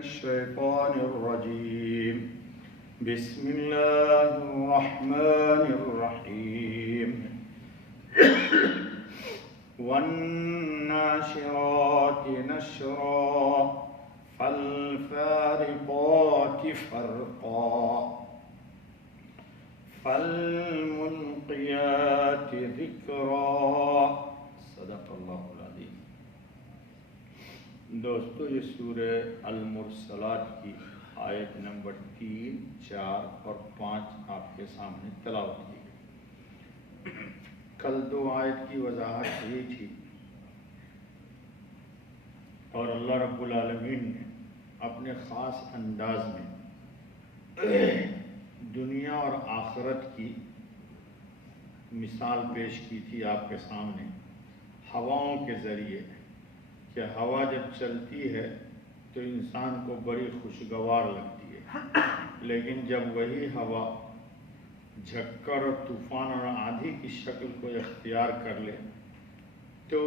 الشيطان الرجيم بسم الله الرحمن الرحيم والناشرات نشرا فالفارقات فرقا فالملقيات ذکرا صدق اللہ العظیم۔ دوستو، یہ سورہ المرسلات کی آیت نمبر 3، 4 اور 5 آپ کے سامنے تلاوت کی گئی۔ کل 2 آیت کی وضاحت ہوئی تھی اور اللہ رب العالمین نے اپنے خاص انداز میں دنیا اور آخرت کی مثال پیش کی تھی آپ کے سامنے ہواؤں کے ذریعے، کہ ہوا جب چلتی ہے تو انسان کو بڑی خوشگوار لگتی ہے، لیکن جب وہی ہوا جھکڑ اور طوفان اور آندھی کی شکل کو اختیار کر لے تو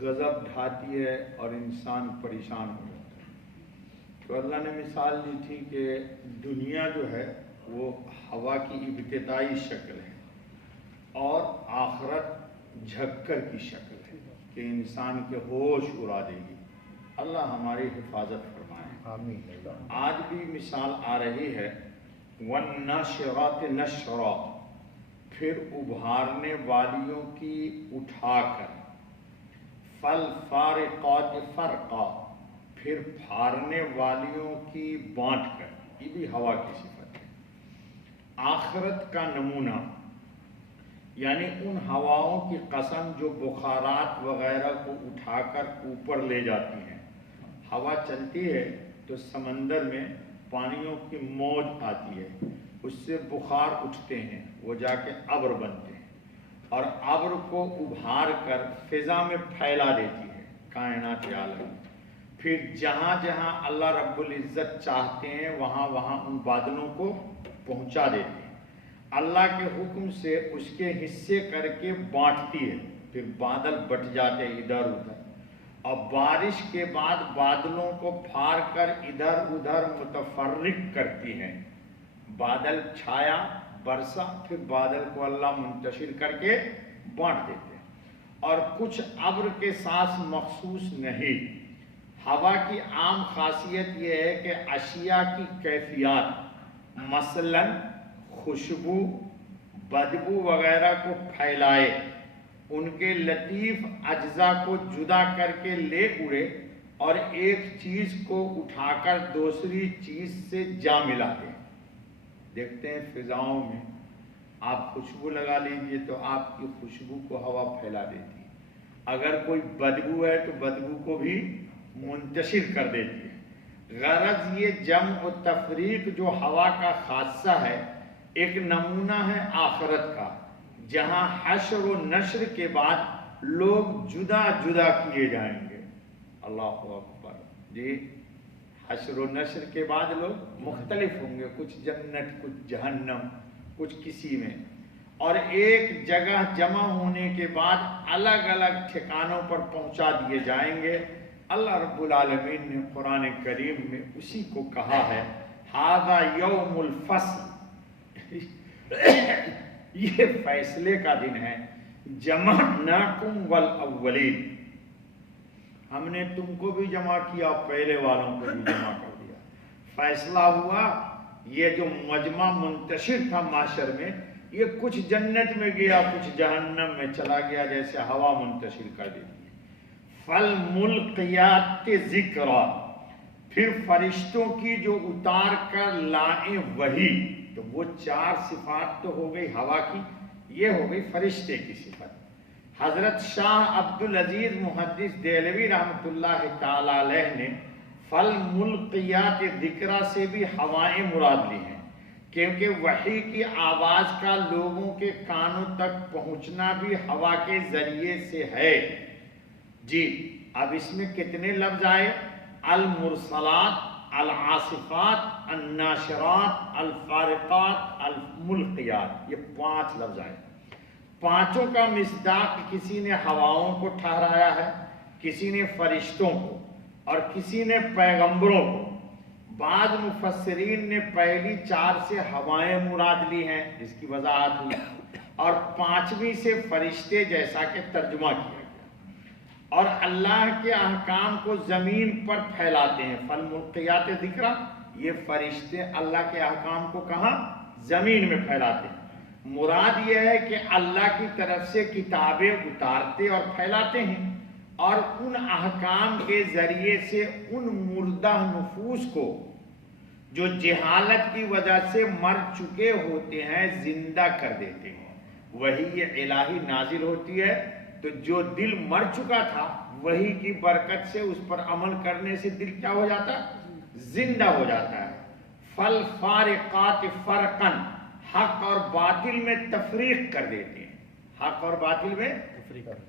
غضب ڈھاتی ہے اور انسان پریشان ہو جاتا ہے۔ تو اللہ نے مثال دی تھی کہ دنیا جو ہے وہ ہوا کی ابتدائی شکل ہے اور آخرت جھکر کی شکل ہے کہ انسان کے ہوش اڑا دے گی۔ اللہ ہماری حفاظت فرمائے، آمین۔ آج بھی مثال آ رہی ہے وَالنَّاشِرَاتِ نَشْرًا، پھر ابھارنے والیوں کی اٹھا کر، فَالْفَارِقَاتِ فَرْقًا، پھر پھاڑنے والیوں کی بانٹ کر، یہ بھی ہوا کی صفت ہے۔ آخرت کا نمونہ یعنی ان ہواؤں کی قسم جو بخارات وغیرہ کو اٹھا کر اوپر لے جاتی ہیں۔ ہوا چلتی ہے تو سمندر میں پانیوں کی موج آتی ہے، اس سے بخار اٹھتے ہیں، وہ جا کے ابر بنتے ہیں اور ابر کو ابھار کر فضا میں پھیلا دیتی ہے کائنات عالم میں۔ پھر جہاں جہاں اللہ رب العزت چاہتے ہیں وہاں وہاں ان بادلوں کو پہنچا دیتے ہیں۔ اللہ کے حکم سے اس کے حصے کر کے بانٹتی ہے، پھر بادل بٹ جاتے ادھر ادھر، اور بارش کے بعد بادلوں کو پھاڑ کر ادھر ادھر متفرق کرتی ہیں۔ بادل چھایا، برسا، پھر بادل کو اللہ منتشر کر کے بانٹ دیتے ہیں۔ اور کچھ ابر کے ساتھ مخصوص نہیں۔ ہوا کی عام خاصیت یہ ہے کہ اشیاء کی کیفیات مثلاً خوشبو، بدبو وغیرہ کو پھیلائے، ان کے لطیف اجزاء کو جدا کر کے لے اڑے اور ایک چیز کو اٹھا کر دوسری چیز سے جا ملا دے۔ دیکھتے ہیں فضاؤں میں آپ خوشبو لگا لیجئے تو آپ کی خوشبو کو ہوا پھیلا دیتی ہے، اگر کوئی بدبو ہے تو بدبو کو بھی منتشر کر دیتی ہے۔ غرض یہ جمع و تفریق جو ہوا کا خاصہ ہے ایک نمونہ ہے آخرت کا، جہاں حشر و نشر کے بعد لوگ جدا جدا کیے جائیں گے۔ اللہ اکبر جی، حشر و نشر کے بعد لوگ مختلف ہوں گے، کچھ جنت، کچھ جہنم، کچھ کسی میں، اور ایک جگہ جمع ہونے کے بعد الگ الگ ٹھکانوں پر پہنچا دیے جائیں گے۔ اللہ رب العالمین نے قرآن کریم میں اسی کو کہا ہے ھذا یوم الفصل، یہ فیصلے کا دن ہے، جمعناکم والاولین، ہم نے تم کو بھی جمع کیا، پہلے والوں کو بھی جمع کر دیا۔ فیصلہ ہوا، یہ جو مجمع منتشر تھا معاشر میں، یہ کچھ جنت میں گیا، کچھ جہنم میں چلا گیا، جیسے ہوا منتشر کر دیتی ہے۔ فالملقیات ذکرا، پھر فرشتوں کی جو اتار کر لائیں وحی، تو وہ 4 صفات تو ہو گئی ہوا کی، یہ ہو گئی فرشتے کی صفت۔ حضرت شاہ عبدالعزیز محدث دہلوی رحمۃ اللہ تعالی علیہ نے فالملقیات ذکرا سے بھی ہوائیں مراد لی ہیں، کیونکہ وحی کی آواز کا لوگوں کے کانوں تک پہنچنا بھی ہوا کے ذریعے سے ہے۔ جی اب اس میں کتنے لفظ آئے؟ المرسلات، العاصفات، الناشرات، الفارقات، الملقیات، یہ 5 لفظ آئے۔ پانچوں کا مصداق کسی نے ہواؤں کو ٹھہرایا ہے، کسی نے فرشتوں کو، اور کسی نے پیغمبروں کو. بعض مفسرین نے پہلی 4 سے ہوائیں مراد لی ہیں جس کی وضاحت ہوئی، اور 5ویں سے فرشتے جیسا کہ ترجمہ کیا گیا، اور اللہ کے احکام کو زمین پر پھیلاتے ہیں. فالملقیات ذکرا، یہ فرشتے اللہ کے احکام کو کہاں؟ زمین میں پھیلاتے ہیں. مراد یہ ہے کہ اللہ کی طرف سے کتابیں اتارتے اور پھیلاتے ہیں، اور ان احکام کے ذریعے سے ان مردہ نفوس کو جو جہالت کی وجہ سے مر چکے ہوتے ہیں زندہ کر دیتے ہیں. وحی الہی نازل ہوتی ہے تو جو دل مر چکا تھا وحی کی برکت سے اس پر عمل کرنے سے دل کیا ہو جاتا ہے؟ زندہ ہو جاتا ہے. فالفارقات فرقاً، حق اور باطل میں تفریق کر دیتے ہیں، حق اور باطل میں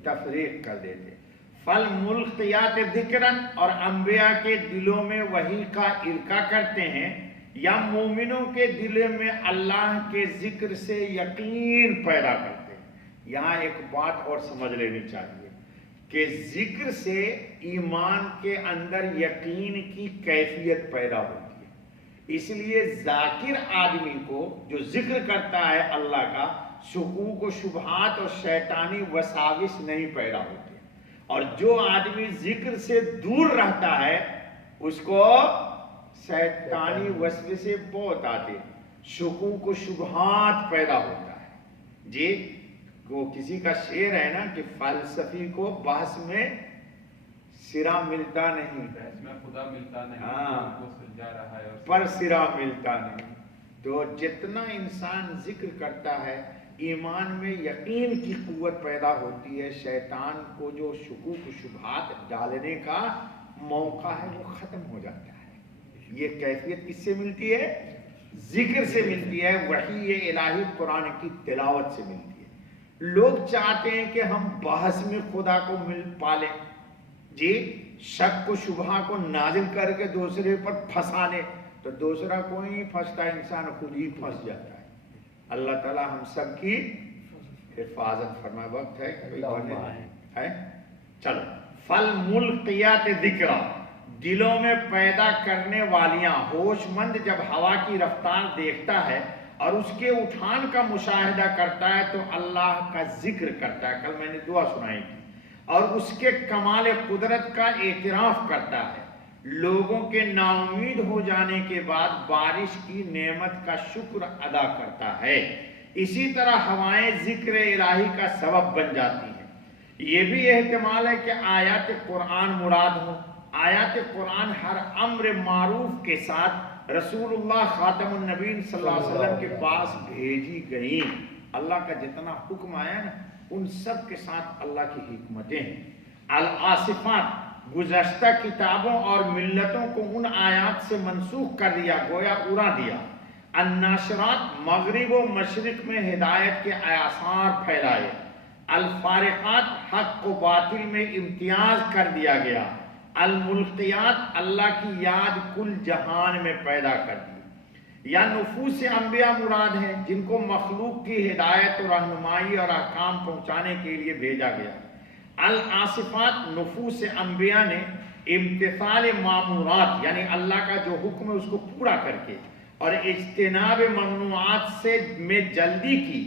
تفریق کر دیتے ہیں. فالملقیات ذکراً، اور انبیاء کے دلوں میں وحی کا القاء کرتے ہیں، یا مومنوں کے دلوں میں اللہ کے ذکر سے یقین پیدا کرتے ہیں. یہاں ایک بات اور سمجھ لینی چاہیے کہ ذکر سے ایمان کے اندر یقین کی کیفیت پیدا ہوتی ہے. اس لیے ذاکر آدمی کو جو ذکر کرتا ہے اللہ کا، شکوک و شبہات اور شیطانی وساوس نہیں پیدا ہوتے. اور جو آدمی ذکر سے دور رہتا ہے اس کو شیطانی وسوسے بہت آتے، شکوک و شبہات پیدا ہوتا ہے. جی وہ کسی کا شعر ہے نا کہ فلسفی کو بحث میں سرا ملتا نہیں، بحث میں خدا ملتا نہیں، ہاں، وہ سلجھا رہا ہے پر سرا ملتا نہیں. تو جتنا انسان ذکر کرتا ہے ایمان میں یقین کی قوت پیدا ہوتی ہے. شیطان کو جو شکوک و شبہات ڈالنے کا موقع ہے وہ ختم ہو جاتا ہے. یہ کیفیت کس سے ملتی ہے؟ ذکر سے ملتی ہے، وحی الہی قرآن کی تلاوت سے ملتی ہے. لوگ چاہتے ہیں کہ ہم بحث میں خدا کو مل پالیں، جی شک و شبہ کو نازل کر کے دوسرے پر پھنسانے، تو دوسرا کوئی نہیں پھنستا، انسان خود ہی پھنس جاتا ہے. اللہ تعالی ہم سب کی حفاظت فرمائے. وقت ہے کہ کوئی ہے؟ چلو. فالملقیات ذکرا، دلوں میں پیدا کرنے والیاں. ہوش مند جب ہوا کی رفتار دیکھتا ہے اور اس کے اٹھان کا مشاہدہ کرتا ہے تو اللہ کا ذکر کرتا ہے. کل میں نے دعا سنائی تھی. اور اس کے کمال قدرت کا اعتراف کرتا ہے. لوگوں کے ناامید ہو جانے کے بعد بارش کی نعمت کا شکر ادا کرتا ہے. اسی طرح ہوائیں ذکر الہی کا سبب بن جاتی ہیں. یہ بھی احتمال ہے کہ آیات قرآن مراد ہوں. آیات قرآن ہر امر معروف کے ساتھ رسول اللہ خاتم النبیین صلی اللہ علیہ وسلم کے پاس بھیجی گئیں. اللہ کا جتنا حکم آیا نا ان سب کے ساتھ اللہ کی حکمتیں ہیں. العاصفات، گزشتہ کتابوں اور ملتوں کو ان آیات سے منسوخ کر دیا، گویا اڑا دیا. الناشرات، مغرب و مشرق میں ہدایت کے آثار پھیلائے. الفارقات، حق و باطل میں امتیاز کر دیا گیا. الملقیات، اللہ کی یاد کل جہان میں پیدا کر دی. یا نفوس انبیاء مراد ہیں جن کو مخلوق کی ہدایت و رہنمائی اور احکام پہنچانے کے لیے بھیجا گیا. العاصفات، نفوس انبیاء نے امتثال مامورات یعنی اللہ کا جو حکم ہے اس کو پورا کر کے اور اجتناب ممنوعات سے میں جلدی کی.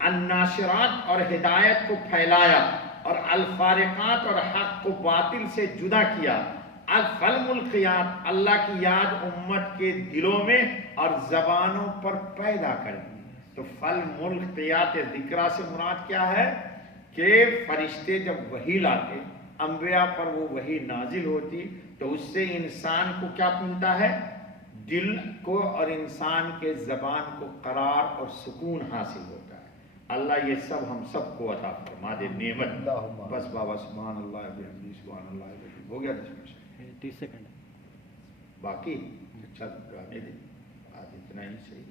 الناشرات، اور ہدایت کو پھیلایا. اور الفارقات، اور حق کو باطل سے جدا کیا. الفالملقیات، اللہ کی یاد امت کے دلوں میں اور زبانوں پر پیدا کر دی. تو فالملقیات ذکرہ سے مراد کیا ہے کہ فرشتے جب وحی لاتے انبیاء پر وہ وحی نازل ہوتی تو اس سے انسان کو کیا ملتا ہے؟ دل کو اور انسان کے زبان کو قرار اور سکون حاصل ہوتا ہے. اللہ یہ سب ہم سب کو عطا فرما دے نعمت. بس بابا سبحان اللہ بحمدہ سبحان اللہ العظیم. ہو گیا 30 سیکنڈ باقی. اچھا گانے دیں آج اتنا ہی صحیح.